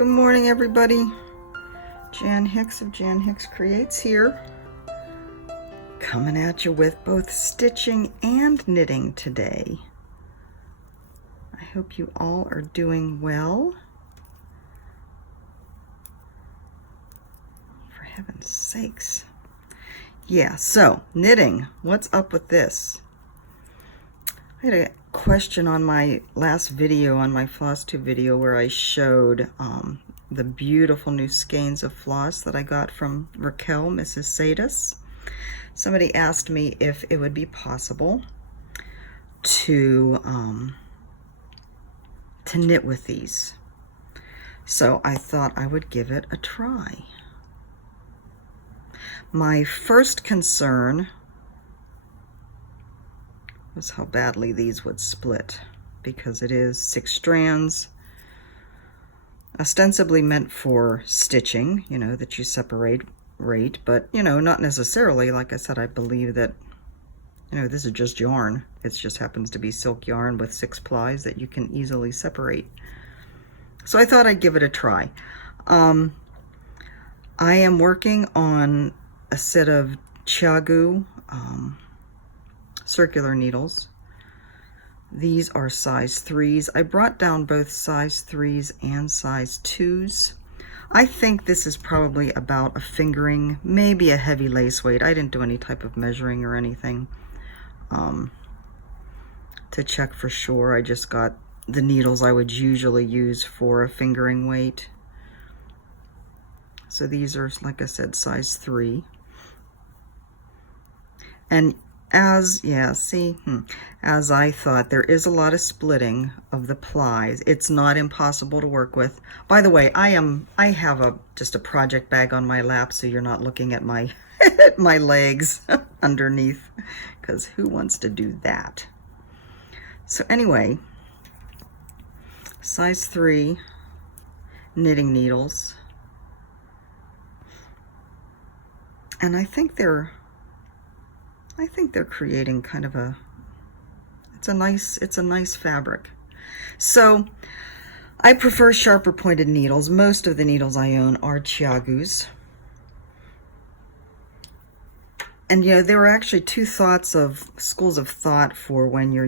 Good morning, everybody. Jan Hicks of Jan Hicks Creates here, coming at you with both stitching and knitting today. I hope you all are doing well. For heaven's sakes. Yeah, so knitting, what's up with this? I had a question on my last video, on my Flosstube video, where I showed the beautiful new skeins of floss that I got from Raquel, Mrs. Sedas. Somebody asked me if it would be possible to knit with these. So I thought I would give it a try. My first concern was how badly these would split, because it is 6 strands, ostensibly meant for stitching, you know, that you separate, but, you know, not necessarily. Like I said, I believe that, you know, this is just yarn. It just happens to be silk yarn with 6 plies that you can easily separate. So I thought I'd give it a try. I am working on a set of Chiagu circular needles. These are size 3s. I brought down both size 3s and size 2s. I think this is probably about a fingering, maybe a heavy lace weight. I didn't do any type of measuring or anything to check for sure. I just got the needles I would usually use for a fingering weight. So these are, like I said, size 3. And as I thought, there is a lot of splitting of the plies. It's not impossible to work with. By the way, I have just a project bag on my lap, so you're not looking at my my legs underneath, because who wants to do that? So anyway, size 3 knitting needles, and I think they're creating kind of it's a nice fabric. So I prefer sharper pointed needles. Most of the needles I own are Chiagus. And you know, there are actually 2 schools of thought for when you're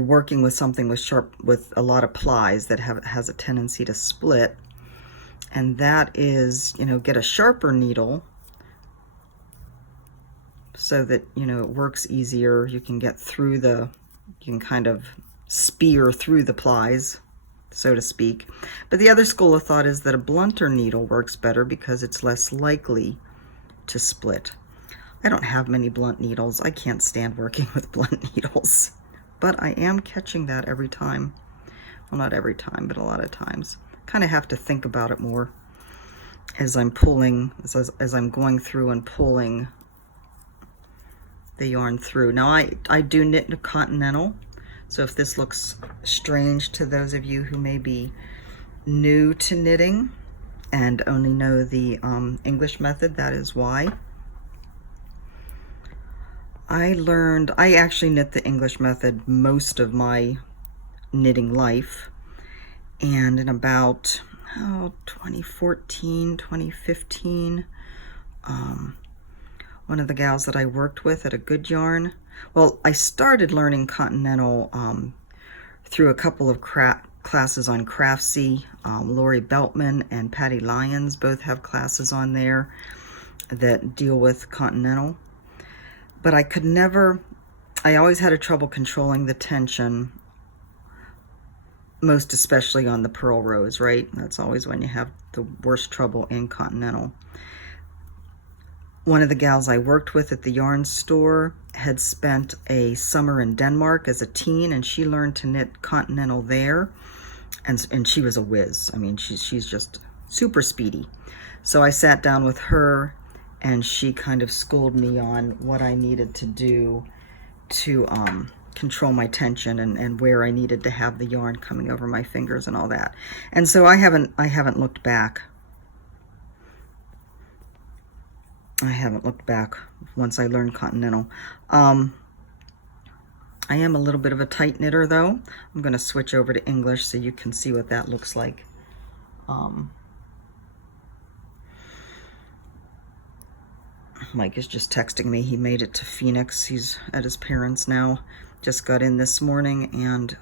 working with something with a lot of plies that has a tendency to split. And that is, you know, get a sharper needle so that, you know, it works easier. You can get through you can kind of spear through the plies, so to speak. But the other school of thought is that a blunter needle works better because it's less likely to split. I don't have many blunt needles. I can't stand working with blunt needles, but I am catching that every time. Well, not every time, but a lot of times. Kind of have to think about it more as I'm pulling, as I'm going through and pulling the yarn through. Now I do knit in a continental, so if this looks strange to those of you who may be new to knitting and only know the English method, that is why. I actually knit the English method most of my knitting life. And in about 2014, 2015, one of the gals that I worked with at a Good Yarn, well, I started learning Continental through a couple of classes on Craftsy. Lori Beltman and Patty Lyons both have classes on there that deal with Continental. But I always had a trouble controlling the tension, most especially on the purl rows, right? That's always when you have the worst trouble in Continental. One of the gals I worked with at the yarn store had spent a summer in Denmark as a teen, and she learned to knit Continental there, and she was a whiz. I mean, she's just super speedy. So I sat down with her, and she kind of schooled me on what I needed to do to control my tension and where I needed to have the yarn coming over my fingers and all that. And so I haven't looked back. I haven't looked back once I learned Continental. I am a little bit of a tight knitter though. I'm going to switch over to English so you can see what that looks like. Mike is just texting me. He made it to Phoenix. He's at his parents' now. Just got in this morning, and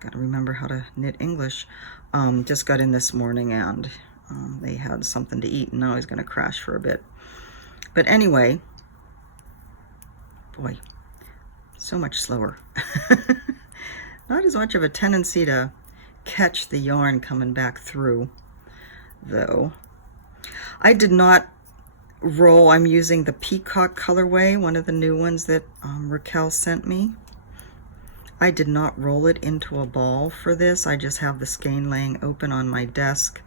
got to remember how to knit English. Just got in this morning, and they had something to eat, and now he's going to crash for a bit. But anyway, boy, so much slower. Not as much of a tendency to catch the yarn coming back through, though. I did not roll. I'm using the Peacock colorway, one of the new ones that Raquel sent me. I did not roll it into a ball for this. I just have the skein laying open on my desk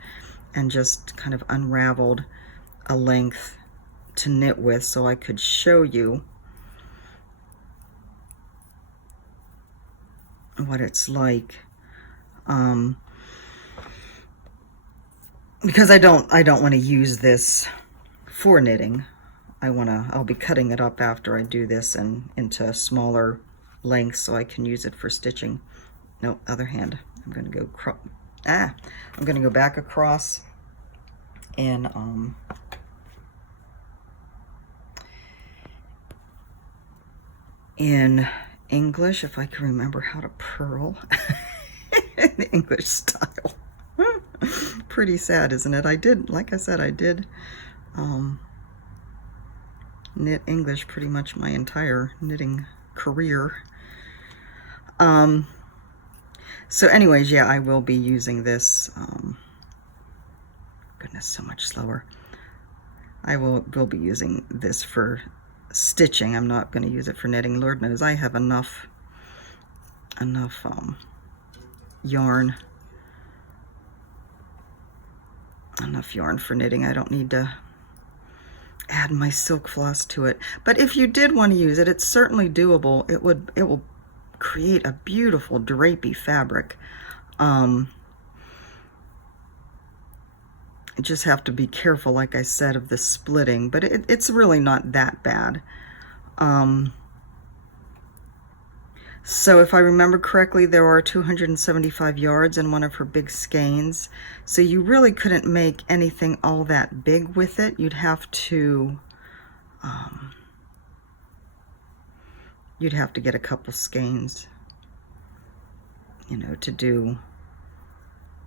and just kind of unraveled a length to knit with so I could show you what it's like. Because I don't want to use this for knitting. I'll be cutting it up after I do this and into smaller lengths so I can use it for stitching. No, other hand. I'm going to go I'm going to go back across and in English, if I can remember how to purl in the English style. Pretty sad, isn't it? I did, like I said, I did knit English pretty much my entire knitting career. So anyways, yeah, I will be using this. Goodness, so much slower. I will be using this for stitching. I'm not going to use it for knitting. Lord knows I have enough yarn. Enough yarn for knitting. I don't need to add my silk floss to it. But if you did want to use it, it's certainly doable. It will create a beautiful drapey fabric. You just have to be careful, like I said, of the splitting, but it's really not that bad. So if I remember correctly, there are 275 yards in one of her big skeins. So you really couldn't make anything all that big with it. You'd have to get a couple skeins, you know, to do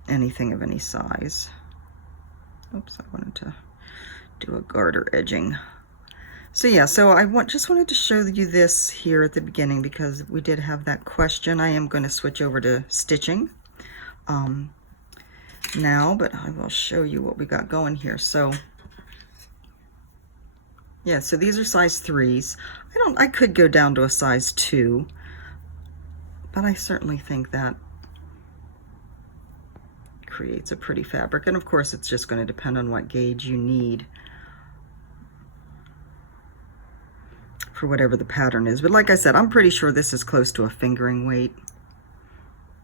anything of any size. Oops, I wanted to do a garter edging. So yeah, so I just wanted to show you this here at the beginning because we did have that question. I am going to switch over to stitching now, but I will show you what we got going here. So yeah, so these are size 3s. I could go down to a size 2, but I certainly think that creates a pretty fabric. And of course, it's just going to depend on what gauge you need for whatever the pattern is. But like I said, I'm pretty sure this is close to a fingering weight.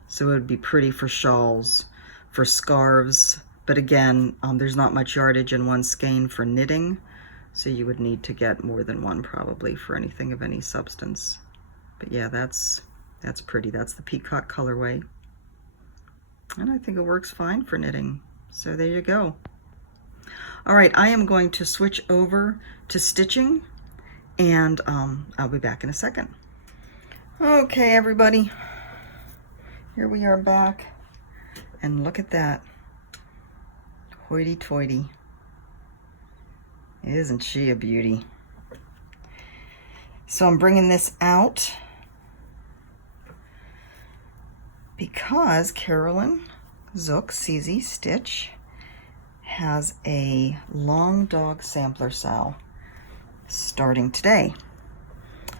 So it would be pretty for shawls, for scarves. But again, there's not much yardage in one skein for knitting. So you would need to get more than one probably for anything of any substance. But yeah, that's pretty. That's the Peacock colorway. And I think it works fine for knitting. So there you go. All right, I am going to switch over to stitching, and I'll be back in a second. Okay, everybody, here we are back, and look at that. Hoity toity. Isn't she a beauty? So I'm bringing this out because Carolyn Zook CZ Stitch has a long dog sampler sale starting today,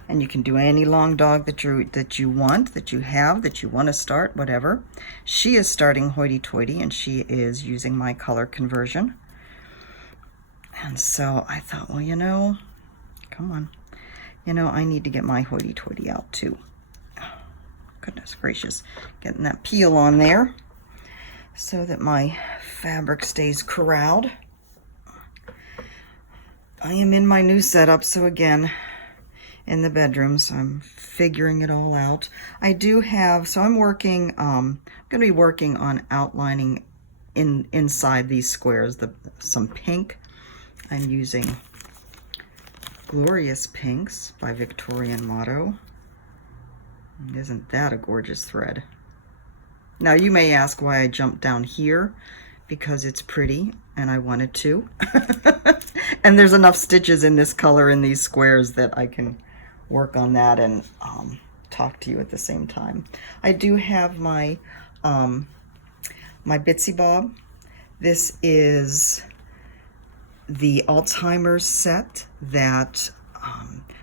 and you can do any long dog that you want, that you want to start, whatever. She is starting Hoity Toity, and she is using my color conversion. And so I thought, well, you know, come on, you know, I need to get my Hoity Toity out too. Goodness gracious, getting that peel on there so that my fabric stays corralled. I am in my new setup, so again, in the bedroom, so I'm figuring it all out. I do have, so I'm working, I'm going to be working on outlining inside these squares, some pink. I'm using Glorious Pinks by Victorian Motto. Isn't that a gorgeous thread? Now you may ask why I jumped down here, because it's pretty and I wanted to. And there's enough stitches in this color in these squares that I can work on that and talk to you at the same time. I do have my my Bitsy Bob. This is the Alzheimer's set that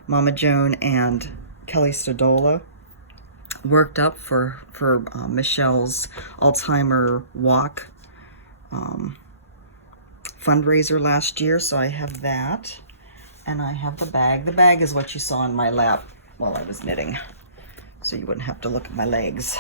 Mama Joan and Kelly Stodola worked up for Michelle's Alzheimer walk fundraiser last year. So I have that, and I have the bag. The bag is what you saw in my lap while I was knitting, so you wouldn't have to look at my legs.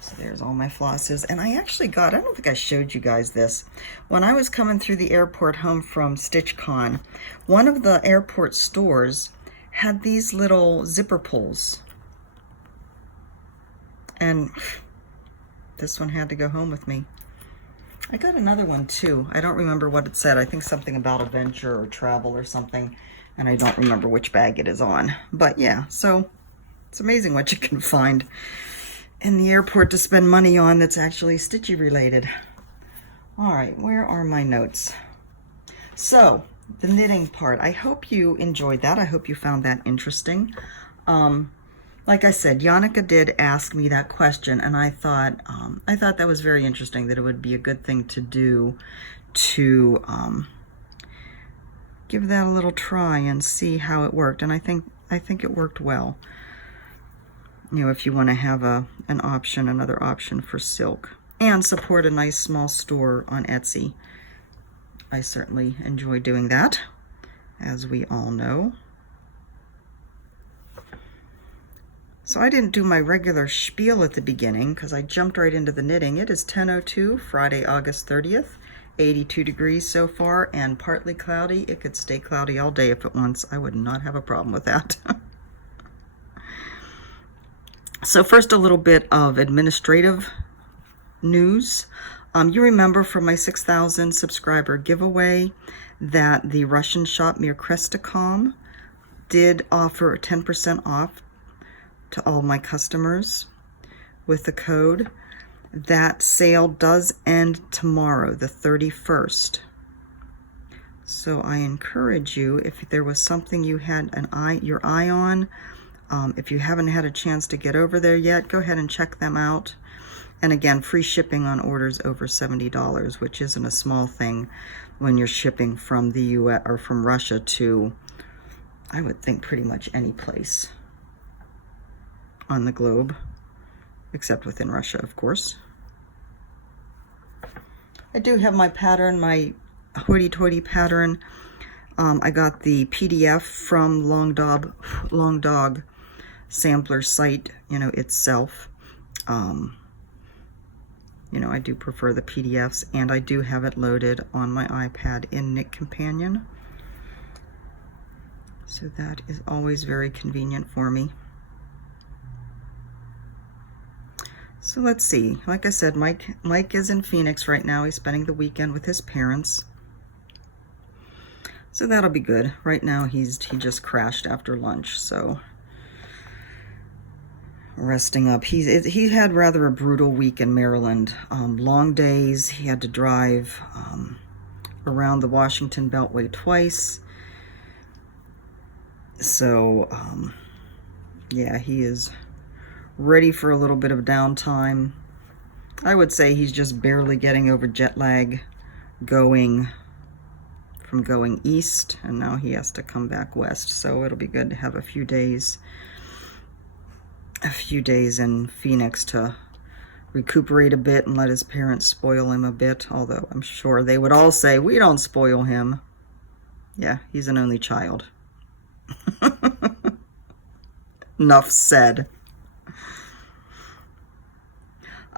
So there's all my flosses. And I actually got, I don't think I showed you guys this, when I was coming through the airport home from StitchCon, one of the airport stores had these little zipper pulls, and this one had to go home with me. I got another one too. I don't remember what it said. I think something about adventure or travel or something, and I don't remember which bag it is on. But yeah, so it's amazing what you can find in the airport to spend money on that's actually stitchy related. All right, where are my notes? So the knitting part, I hope you enjoyed that. I hope you found that interesting. Like I said, Yannicka did ask me that question, and I thought that was very interesting, that it would be a good thing to do, to give that a little try and see how it worked. And I think it worked well. You know, if you want to have another option for silk and support a nice small store on Etsy, I certainly enjoy doing that, as we all know. So I didn't do my regular spiel at the beginning because I jumped right into the knitting. It is 10:02, Friday, August 30th, 82 degrees so far, and partly cloudy. It could stay cloudy all day if it wants. I would not have a problem with that. So first, a little bit of administrative news. You remember from my 6,000 subscriber giveaway that the Russian shop Mir Kresticom did offer 10% off to all my customers with the code. That sale does end tomorrow, the 31st. So I encourage you, if there was something you had your eye on, if you haven't had a chance to get over there yet, go ahead and check them out. And again, free shipping on orders over $70, which isn't a small thing when you're shipping from the US or from Russia to, I would think, pretty much any place on the globe, except within Russia, of course. I do have my pattern, my Hoity Toity pattern. I got the PDF from Long Dog Sampler site, itself. I do prefer the PDFs, and I do have it loaded on my iPad in Knit Companion. So that is always very convenient for me. So let's see. Like I said, Mike is in Phoenix right now. He's spending the weekend with his parents. So that'll be good. Right now he just crashed after lunch, so resting up. He had rather a brutal week in Maryland. Long days. He had to drive around the Washington Beltway twice. So yeah, he is ready for a little bit of downtime. I would say he's just barely getting over jet lag from going east, and now he has to come back west. So it'll be good to have a few days in Phoenix to recuperate a bit and let his parents spoil him a bit, although I'm sure they would all say, we don't spoil him. Yeah, he's an only child. Enough said.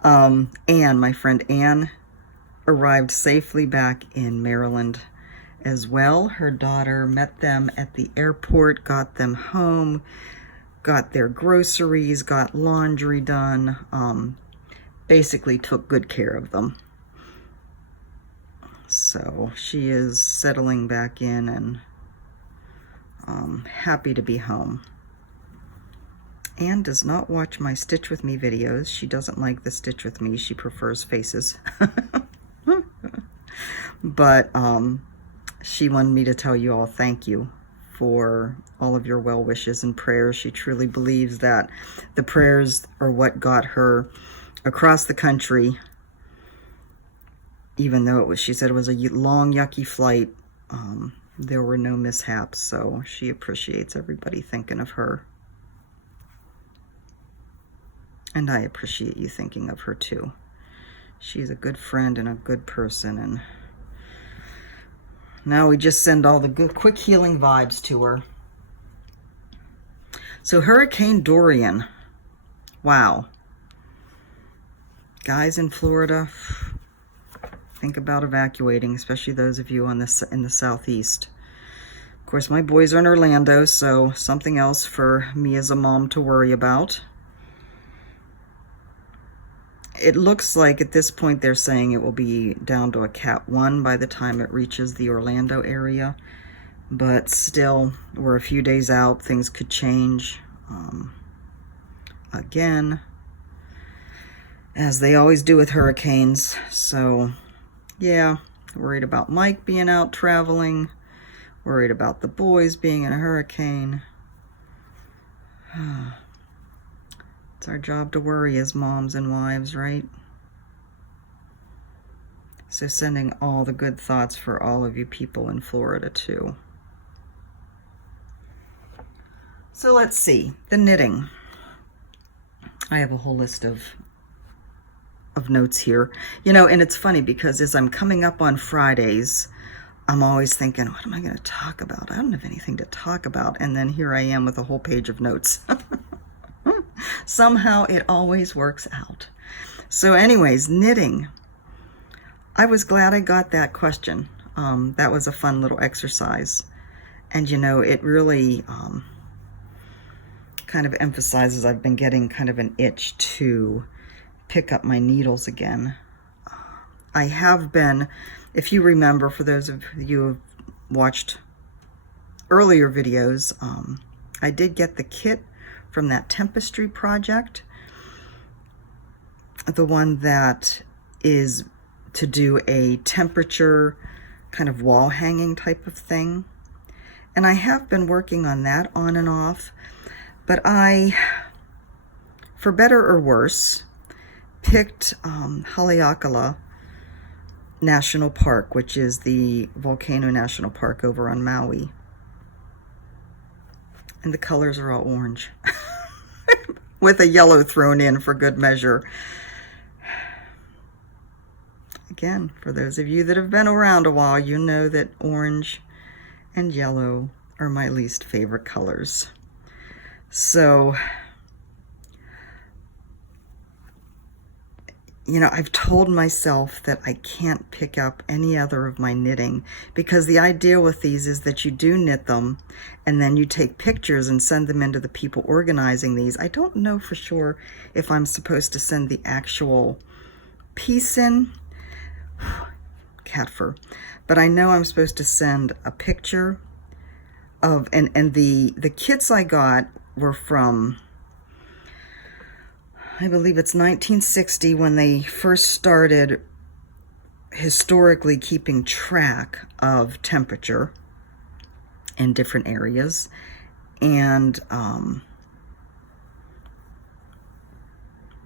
Anne, my friend Anne, arrived safely back in Maryland as well. Her daughter met them at the airport, got them home, got their groceries, got laundry done, basically took good care of them. So she is settling back in and happy to be home. Anne does not watch my Stitch With Me videos. She doesn't like the Stitch With Me. She prefers faces. But she wanted me to tell you all thank you for all of your well wishes and prayers. She truly believes that the prayers are what got her across the country, even though it was, she said it was a long, yucky flight. There were no mishaps, so she appreciates everybody thinking of her. And I appreciate you thinking of her too. She's a good friend and a good person, and now we just send all the good, quick healing vibes to her. So Hurricane Dorian, wow. Guys in Florida, think about evacuating, especially those of you in the southeast. Of course, my boys are in Orlando, so something else for me as a mom to worry about. It looks like at this point they're saying it will be down to a Cat 1 by the time it reaches the Orlando area. But still, we're a few days out. Things could change again, as they always do with hurricanes. So, yeah, worried about Mike being out traveling. Worried about the boys being in a hurricane. It's our job to worry as moms and wives, right? So sending all the good thoughts for all of you people in Florida too. So let's see, the knitting. I have a whole list of notes here. You know, and it's funny because as I'm coming up on Fridays, I'm always thinking, what am I going to talk about? I don't have anything to talk about. And then here I am with a whole page of notes. Somehow it always works out. So anyways, knitting. I was glad I got that question. That was a fun little exercise. And you know, it really kind of emphasizes I've been getting kind of an itch to pick up my needles again. I have been, if you remember, for those of you who have watched earlier videos, I did get the kit from that Tempestry project, the one that is to do a temperature kind of wall hanging type of thing. And I have been working on that on and off, but I, for better or worse, picked Haleakala National Park, which is the volcano national park over on Maui. And the colors are all orange with a yellow thrown in for good measure. Again, for those of you that have been around a while, you know that orange and yellow are my least favorite colors. So, you know, I've told myself that I can't pick up any other of my knitting, because the idea with these is that you do knit them and then you take pictures and send them into the people organizing these. I don't know for sure if I'm supposed to send the actual piece in, cat fur, but I know I'm supposed to send a picture of, and the kits I got were from, I believe it's 1960, when they first started historically keeping track of temperature in different areas. And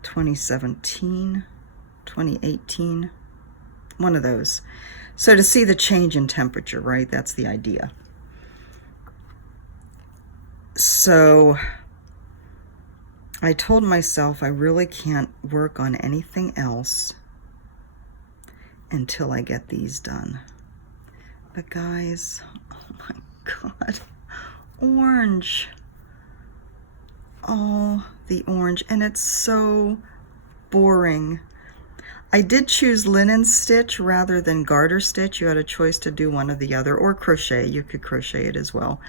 2017, 2018, one of those. So to see the change in temperature, right? That's the idea. So I told myself I really can't work on anything else until I get these done. But guys, oh my God, orange. Oh, the orange, and it's so boring. I did choose linen stitch rather than garter stitch. You had a choice to do one or the other, or crochet. You could crochet it as well.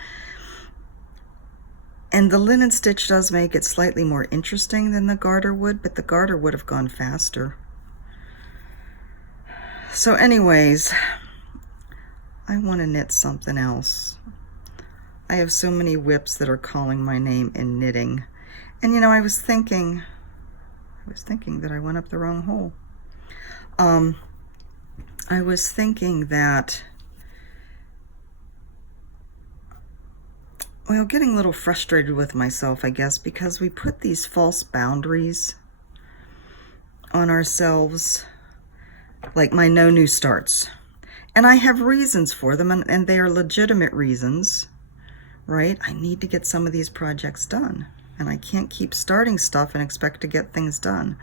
And the linen stitch does make it slightly more interesting than the garter would, but the garter would have gone faster. So anyways, I want to knit something else. I have so many whips that are calling my name in knitting. And you know, I was thinking that I went up the wrong hole. I was thinking that, well, getting a little frustrated with myself, I guess, because we put these false boundaries on ourselves, like my no new starts. And I have reasons for them, and they are legitimate reasons, right? I need to get some of these projects done, and I can't keep starting stuff and expect to get things done.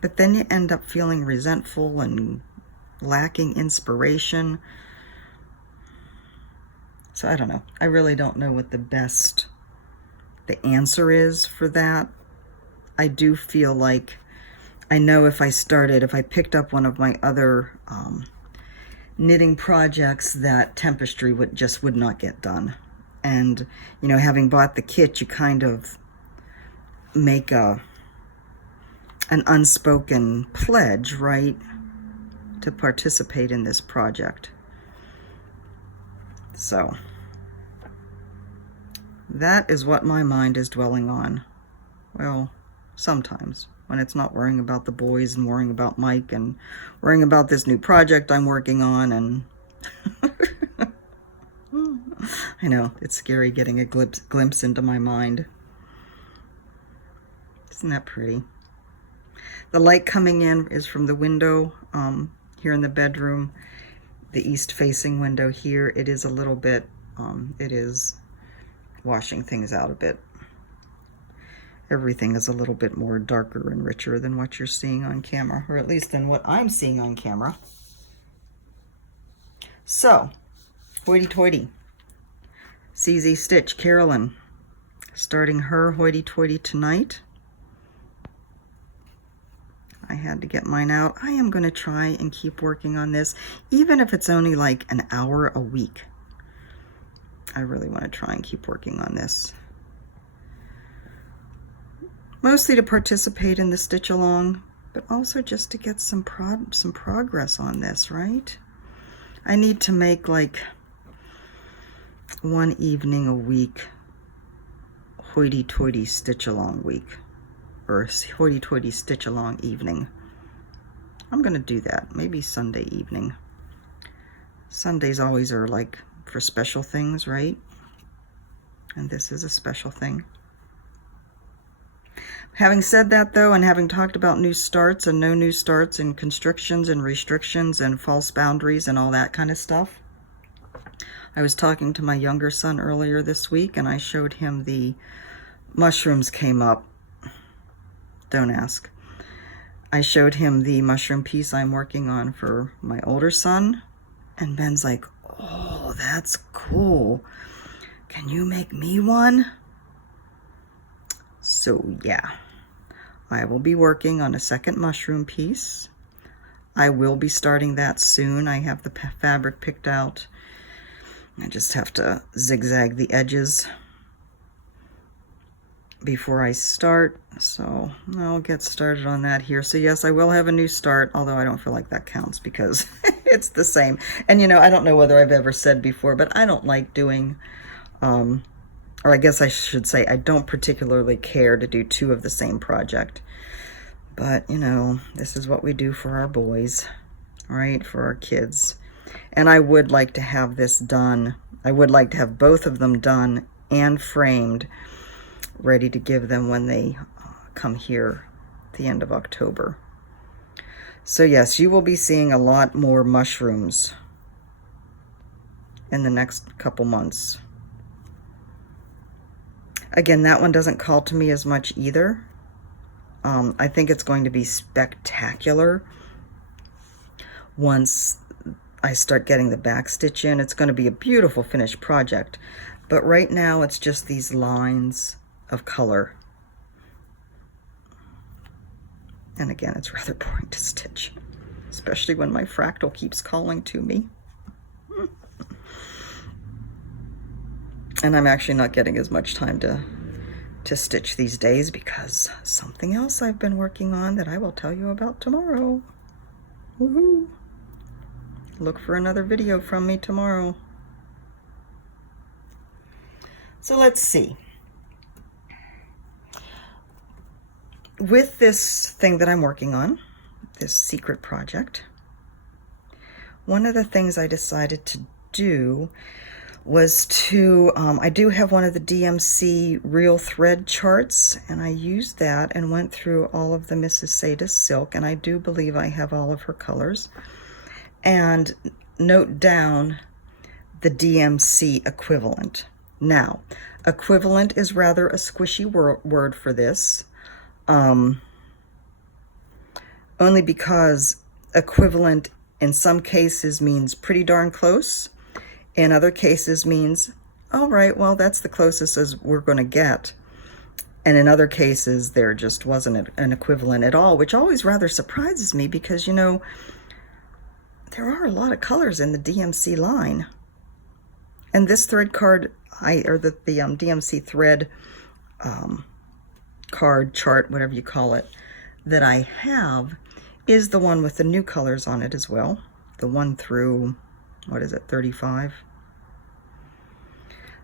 But then you end up feeling resentful and lacking inspiration. So I don't know. I really don't know what the answer is for that. I do feel like I know if I picked up one of my other knitting projects, that tapestry would not get done. And, you know, having bought the kit, you kind of make an unspoken pledge, right, to participate in this project. So that is what my mind is dwelling on. Well, sometimes, when it's not worrying about the boys and worrying about Mike and worrying about this new project I'm working on. And I know, it's scary getting a glimpse into my mind. Isn't that pretty? The light coming in is from the window here in the bedroom, the east-facing window here. It is a little bit, it is washing things out a bit. Everything is a little bit more darker and richer than what you're seeing on camera, or at least than what I'm seeing on camera. So, hoity-toity. CZ Stitch, Carolyn, starting her hoity-toity tonight. I had to get mine out. I am going to try and keep working on this, even if it's only like an hour a week. I really want to try and keep working on this. Mostly to participate in the stitch along, but also just to get some progress on this, right? I need to make like one evening a week hoity-toity stitch along week, or hoity-toity stitch along evening. I'm gonna do that, maybe Sunday evening. Sundays always are like for special things, right? And this is a special thing. Having said that though, and having talked about new starts and no new starts and constrictions and restrictions and false boundaries and all that kind of stuff, I was talking to my younger son earlier this week, and I showed him the mushrooms came up. Don't ask. I showed him the mushroom piece I'm working on for my older son, and Ben's like, oh, that's cool. Can you make me one? So yeah, I will be working on a second mushroom piece. I will be starting that soon. I have the fabric picked out. I just have to zigzag the edges before I start, so I'll get started on that here. So yes, I will have a new start, although I don't feel like that counts because it's the same. And you know, I don't know whether I've ever said before, but I don't like doing, or I guess I should say I don't particularly care to do two of the same project. But you know, this is what we do for our boys, right? For our kids. And I would like to have this done. I would like to have both of them done and framed, ready to give them when they come here at the end of October. So yes, you will be seeing a lot more mushrooms in the next couple months. Again, that one doesn't call to me as much either. I think it's going to be spectacular once I start getting the back stitch in. It's going to be a beautiful finished project, but right now it's just these lines of color. And again, it's rather boring to stitch, especially when my fractal keeps calling to me. And I'm actually not getting as much time to stitch these days because something else I've been working on that I will tell you about tomorrow. Woohoo! Look for another video from me tomorrow. So let's see. With this thing that I'm working on, this secret project, one of the things I decided to do was to, I do have one of the DMC real thread charts, and I used that and went through all of the Mrs. Sedas silk, and I do believe I have all of her colors, and note down the DMC equivalent. Now, equivalent is rather a squishy word for this, only because equivalent in some cases means pretty darn close. In other cases means, all right, well, that's the closest as we're going to get. And in other cases, there just wasn't an equivalent at all, which always rather surprises me because, you know, there are a lot of colors in the DMC line. And this thread card, the DMC thread card, chart, whatever you call it, that I have is the one with the new colors on it as well. The 1 through, what is it, 35?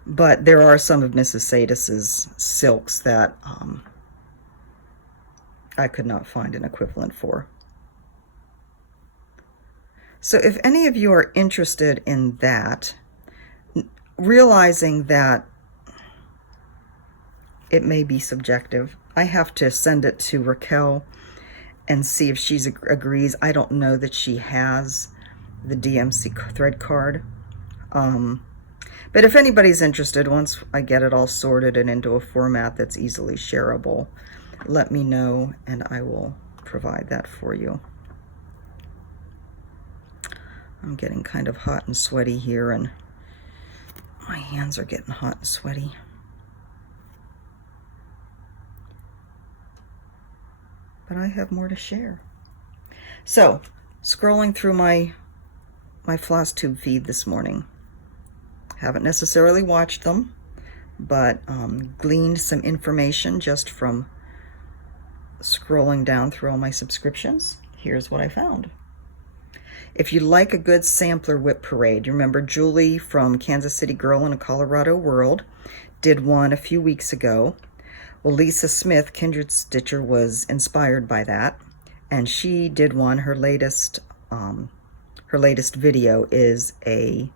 But there are some of Mrs. Sedas's silks that I could not find an equivalent for. So if any of you are interested in that, realizing that it may be subjective, I have to send it to Raquel and see if she agrees. I don't know that she has the DMC thread card. But if anybody's interested, once I get it all sorted and into a format that's easily shareable, let me know and I will provide that for you. I'm getting kind of hot and sweaty here, and my hands are getting hot and sweaty. But I have more to share. So, scrolling through my Flosstube feed this morning. Haven't necessarily watched them, but gleaned some information just from scrolling down through all my subscriptions. Here's what I found. If you like a good sampler whip parade, you remember Julie from Kansas City Girl in a Colorado World did one a few weeks ago. Well, Lisa Smith, Kindred Stitcher, was inspired by that, and she did one. Her latest video is a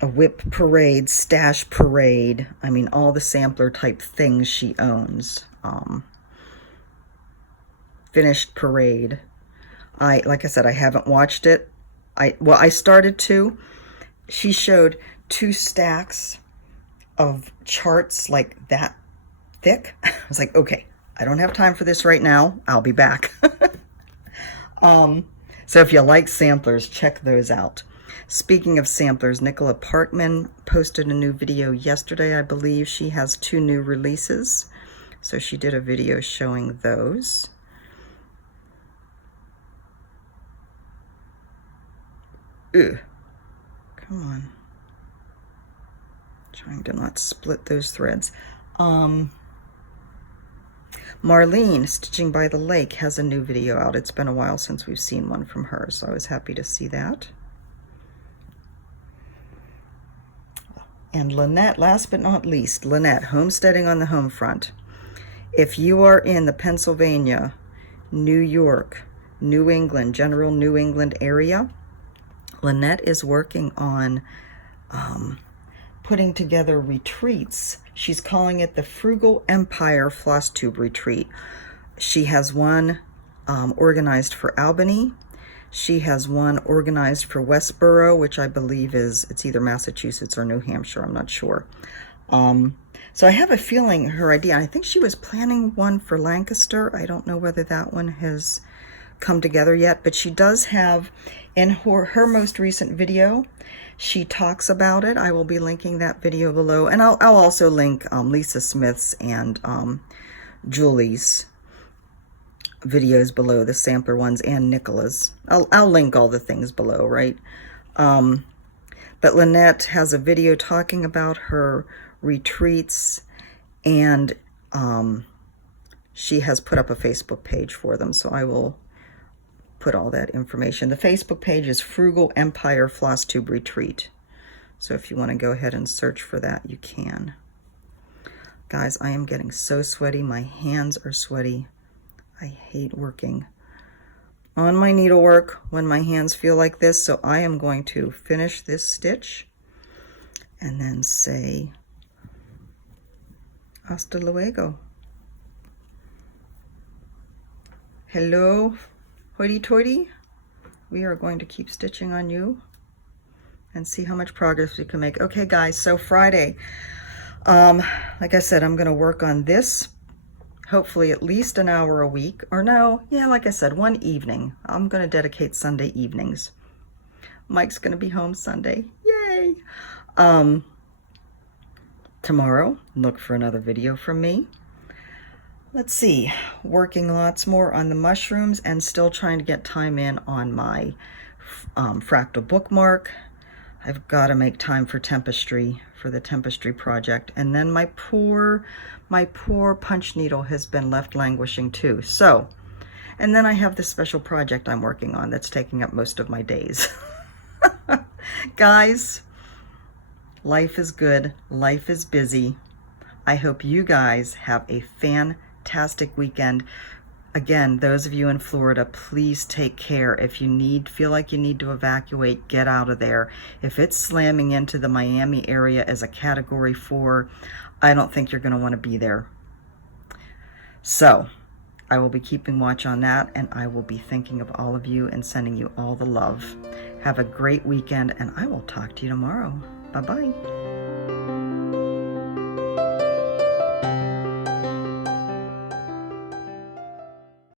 whip parade, stash parade. I mean, all the sampler type things she owns. Finished parade. Like I said, I haven't watched it. I started to. She showed 2 stacks of charts like that thick. I was like, okay, I don't have time for this right now. I'll be back. So if you like samplers, check those out. Speaking of samplers, Nicola Parkman posted a new video yesterday, I believe. She has 2 new releases. So she did a video showing those. Ugh. Come on. Trying to not split those threads. Marlene, Stitching by the Lake, has a new video out. It's been a while since we've seen one from her, so I was happy to see that. And Lynette, last but not least, Lynette, Homesteading on the Home Front. If you are in the Pennsylvania, New York, New England, general New England area, Lynette is working on putting together retreats. She's calling it the Frugal Empire Flosstube Retreat. She has one organized for Albany. She has one organized for Westboro, which I believe it's either Massachusetts or New Hampshire, I'm not sure. So I have a feeling her idea, I think she was planning one for Lancaster. I don't know whether that one has come together yet, but she does have, in her most recent video, she talks about it. I will be linking that video below, and I'll also link Lisa Smith's and Julie's videos below, the sampler ones, and Nicola's. I'll link all the things below, right? But Lynette has a video talking about her retreats, and she has put up a Facebook page for them, so I will put all that information. The Facebook page is Frugal Empire Flosstube Retreat, so if you want to go ahead and search for that, you can. Guys, I am getting so sweaty. My hands are sweaty. I hate working on my needlework when my hands feel like this, so I am going to finish this stitch and then say hasta luego. Hello, Hoity Toity. We are going to keep stitching on you and see how much progress we can make. Okay, guys, so Friday, like I said, I'm going to work on this, hopefully at least an hour a week, or no, yeah, like I said, one evening. I'm going to dedicate Sunday evenings. Mike's going to be home Sunday. Yay! Tomorrow, look for another video from me. Let's see, working lots more on the mushrooms and still trying to get time in on my fractal bookmark. I've got to make time for tempestry, for the tempestry project. And then my poor punch needle has been left languishing too. So, and then I have this special project I'm working on that's taking up most of my days. Guys, life is good. Life is busy. I hope you guys have a fantastic weekend. Again, those of you in Florida, please take care. If you feel like you need to evacuate, get out of there. If it's slamming into the Miami area as a Category 4, I don't think you're going to want to be there. So, I will be keeping watch on that, and I will be thinking of all of you and sending you all the love. Have a great weekend, and I will talk to you tomorrow. Bye-bye.